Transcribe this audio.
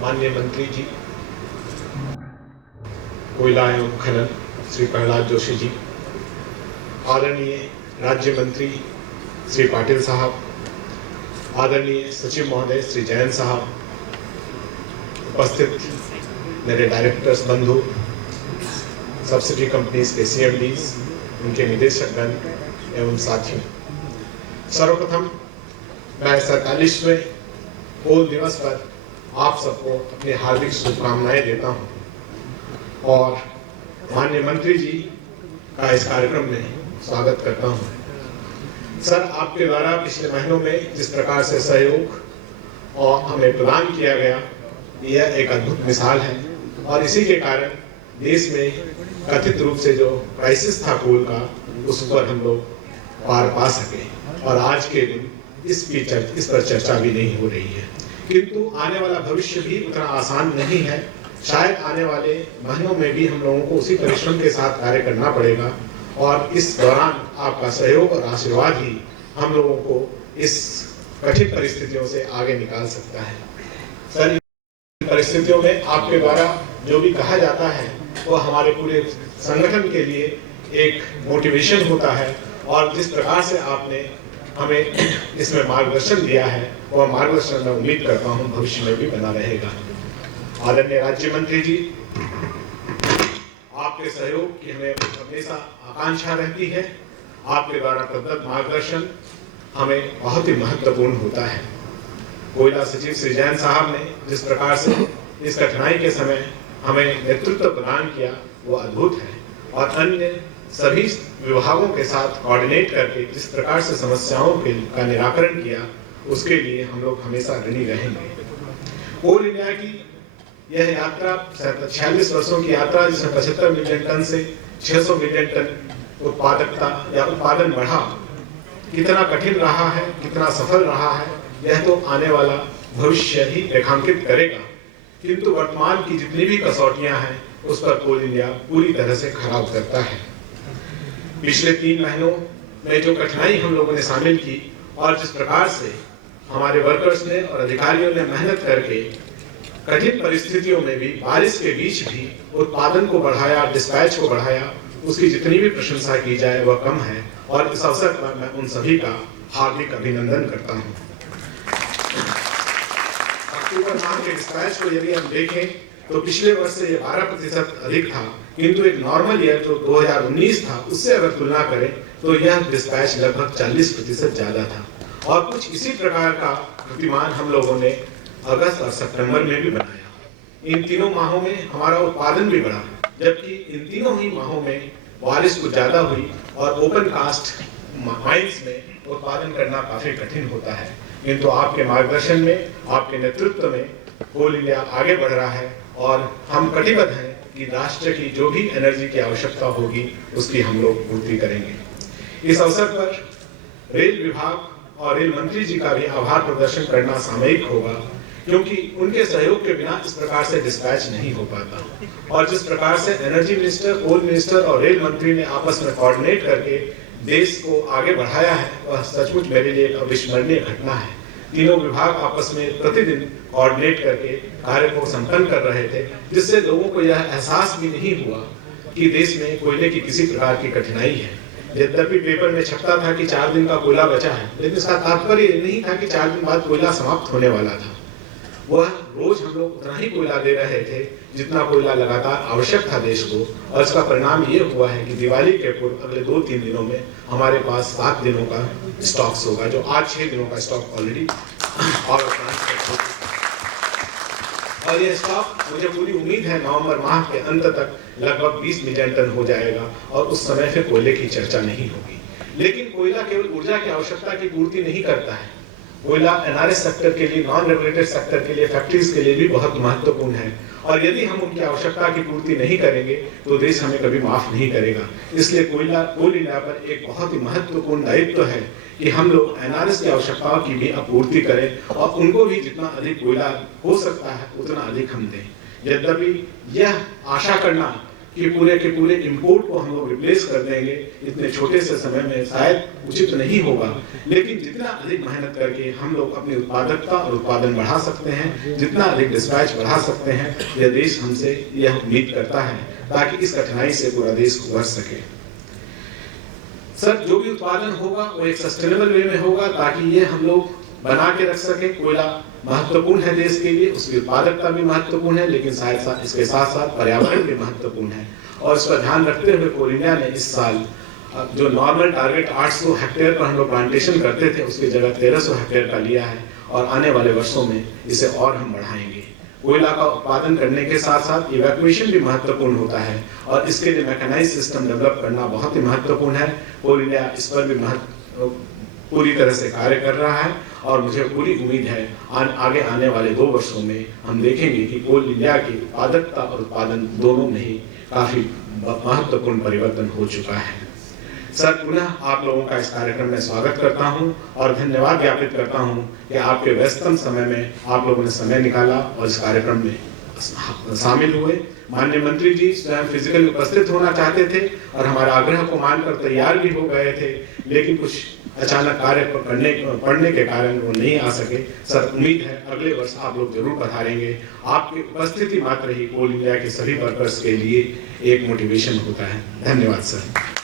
माननीय मंत्री जी, कोयला एवं खनन श्री प्रहलाद जोशी जी, आदरणीय राज्य मंत्री श्री पाटिल साहब, आदरणीय सचिव महोदय श्री जैन साहब, उपस्थित मेरे डायरेक्टर्स बंधु, सब्सिडी कंपनीज के CMDs, उनके निदेशकगण एवं साथियों, सर्वप्रथम मैं 47वें कोल दिवस पर आप सबको अपनी हार्दिक शुभकामनाएं देता हूं और माननीय मंत्री जी का इस कार्यक्रम में स्वागत करता हूं। सर, आपके द्वारा पिछले महीनों में जिस प्रकार से सहयोग और हमें प्रदान किया गया, यह एक अद्भुत मिसाल है और इसी के कारण देश में कथित रूप से जो क्राइसिस था कोल का, उस पर हम लोग पार पा सके और आज के दिन इस पर चर्चा भी नहीं हो रही है। किंतु आने वाला भविष्य भी उतना आसान नहीं है। शायद आने वाले महीनों में भी हम लोगों को उसी परिश्रम के साथ कार्य करना पड़ेगा और इस दौरान आपका सहयोग और आशीर्वाद ही हम लोगों को इस कठिन परिस्थितियों से आगे निकाल सकता है। सर, इन परिस्थितियों में आपके द्वारा जो भी कहा जाता है वो हमारे पूरे संगठन के लिए एक मोटिवेशन होता है और जिस प्रकार से आपने हमें इसमें मार्गदर्शन दिया है, वह मार्गदर्शन मैं उम्मीद करता हूं भविष्य में भी बना रहेगा। आदरणीय राज्य मंत्री जी, आपके सहयोग की हमें हमेशा आकांक्षा रहती है। आपके द्वारा प्रदत्त मार्गदर्शन हमें बहुत ही महत्वपूर्ण होता है। कोयला सचिव श्री जैन साहब ने जिस प्रकार से इस कठिनाई के समय हमें नेतृत्व प्रदान किया, वो अद्भुत है और अन्य सभी विभागों के साथ कोऑर्डिनेट करके जिस प्रकार से समस्याओं का निराकरण किया, उसके लिए हम लोग हमेशा ऋणी रहेंगे। कोल इंडिया की यह यात्रा 46 वर्षों की यात्रा, जिसमें 75 मिलियन टन से 600 मिलियन टन उत्पादकता या उत्पादन बढ़ा, कितना कठिन रहा है, कितना सफल रहा है, यह तो आने वाला भविष्य ही रेखांकित करेगा। किंतु वर्तमान की जितनी भी कसौटियां हैं, उस पर कोल इंडिया पूरी तरह से खरा उतरता है। पिछले 3 महीनों में जो कठिनाई हम लोगों ने शामिल की और जिस प्रकार से हमारे वर्कर्स ने और अधिकारियों ने मेहनत करके कठिन परिस्थितियों में भी, बारिश के बीच भी उत्पादन को बढ़ाया, डिस्पैच को बढ़ाया, उसकी जितनी भी प्रशंसा की जाए वह कम है और इस अवसर पर मैं उन सभी का हार्दिक अभिनंदन करता हूं। अक्टूबर माह के डिस्पैच को यदि हम देखें तो पिछले वर्ष से ये 12% अधिक था, किंतु एक नॉर्मल ईयर जो 2019 था, उससे अगर तुलना करें तो यह डिस्पैच लगभग 40% ज्यादा था और कुछ इसी प्रकार का प्रतिमान हम लोगों ने अगस्त और सितंबर में भी बनाया। इन तीनों माहों में हमारा उत्पादन भी बढ़ा, जबकि इन तीनों ही माहों में बारिश कुछ ज्यादा हुई और ओपन कास्ट माइंस में उत्पादन करना काफी कठिन होता है। किंतु आपके मार्गदर्शन में, आपके नेतृत्व में कोल इंडिया आगे बढ़ रहा है और हम कटिबद्ध हैं कि राष्ट्र की जो भी एनर्जी की आवश्यकता होगी उसकी हम लोग पूर्ति करेंगे। इस अवसर पर रेल विभाग और रेल मंत्री जी का भी आभार प्रदर्शन करना सामयिक होगा, क्योंकि उनके सहयोग के बिना इस प्रकार से डिस्पैच नहीं हो पाता और जिस प्रकार से एनर्जी मिनिस्टर, कोल मिनिस्टर और रेल मंत्री ने आपस में कोऑर्डिनेट करके देश को आगे बढ़ाया है, वह सचमुच मेरे लिए एक अविस्मरणीय घटना है। तीनों विभाग आपस में प्रतिदिन कोऑर्डिनेट करके कार्य को संपन्न कर रहे थे, जिससे लोगों को यह एहसास भी नहीं हुआ कि देश में कोयले की किसी प्रकार की कठिनाई है। यद्यपि पेपर में छपता था कि 4 दिन का कोयला बचा है, लेकिन इसका तात्पर्य नहीं था कि 4 दिन बाद कोयला समाप्त होने वाला था। वह रोज हम लोग उतना ही कोयला दे रहे थे जितना कोयला लगातार आवश्यक था देश को, और इसका परिणाम ये हुआ है कि दिवाली के पूर्व अगले 2-3 दिनों में हमारे पास 7 दिनों का स्टॉक्स होगा, जो आज 6 दिनों का स्टॉक ऑलरेडी पावर प्लांट और यह स्टॉक, मुझे पूरी उम्मीद है नवंबर माह के अंत तक लगभग 20 मिलियन टन हो जाएगा और उस समय फिर कोयले की चर्चा नहीं होगी। लेकिन कोयला केवल ऊर्जा की आवश्यकता की पूर्ति नहीं करता है, कोयला NRS सेक्टर के लिए, नॉन रेगुलेटेड सेक्टर के लिए, फैक्ट्रीज के लिए भी बहुत महत्वपूर्ण है और यदि हम उनकी आवश्यकता की पूर्ति नहीं करेंगे तो देश हमें कभी माफ नहीं करेगा। इसलिए कोल इंडिया पर एक बहुत ही महत्वपूर्ण दायित्व है कि हम लोग NRS की आवश्यकताओं की भी आपूर्ति करें और उनको भी जितना अधिक कोयला हो सकता है उतना अधिक हम दें। यद्यपि यह आशा करना कि पूरे के पूरे इंपोर्ट को हम लोग रिप्लेस कर देंगे इतने छोटे से समय में शायद उचित नहीं होगा, लेकिन जितना अधिक मेहनत करके हम लोग अपनी उत्पादकता और उत्पादन बढ़ा सकते हैं, जितना अधिक डिस्पैच बढ़ा सकते हैं, यह देश हमसे यह उम्मीद करता है ताकि इस कठिनाई से पूरा देश उभर सके। सर, जो भी उत्पादन होगा वो एक सस्टेनेबल वे में होगा ताकि ये हम लोग बना के रख सके। कोयला महत्वपूर्ण है देश के लिए, उसकी उत्पादकता भी महत्वपूर्ण है, लेकिन साथ इसके साथ साथ पर्यावरण भी महत्वपूर्ण है। और इस पर ध्यान रखते हुए कोल इंडिया ने इस साल जो नॉर्मल टारगेट 800 हेक्टेयर पर हम लोग प्लांटेशन करते थे, उसकी जगह 1300 हेक्टेयर का लिया है और आने वाले वर्षों में इसे और हम बढ़ाएंगे। कोयला का उत्पादन करने के साथ साथ इवैक्यूएशन भी महत्वपूर्ण होता है और इसके लिए मैकेनाइज्ड सिस्टम डेवलप करना बहुत ही महत्वपूर्ण है। कोल इंडिया इस पर भी पूरी तरह से कार्य कर रहा है और मुझे पूरी उम्मीद है आगे आने वाले 2 वर्षों में हम देखेंगे कि कोल इंडिया की उत्पादकता और उत्पादन दोनों में ही काफी महत्वपूर्ण परिवर्तन हो चुका है। सर, पुनः आप लोगों का इस कार्यक्रम में स्वागत करता हूं और धन्यवाद ज्ञापित करता हूं कि आपके व्यस्तम समय में आप लोगों ने समय निकाला और इस कार्यक्रम में शामिल हुए। माननीय मंत्री जी स्वयं फिजिकली उपस्थित होना चाहते थे और हमारे आग्रह को मानकर तैयार भी हो गए थे, लेकिन कुछ अचानक कार्य पड़ने के कारण वो नहीं आ सके। सर, उम्मीद है अगले वर्ष आप लोग जरूर पधारेंगे। आपकी उपस्थिति मात्र ही कोल इंडिया के सभी वर्कर्स के लिए एक मोटिवेशन होता है। धन्यवाद सर।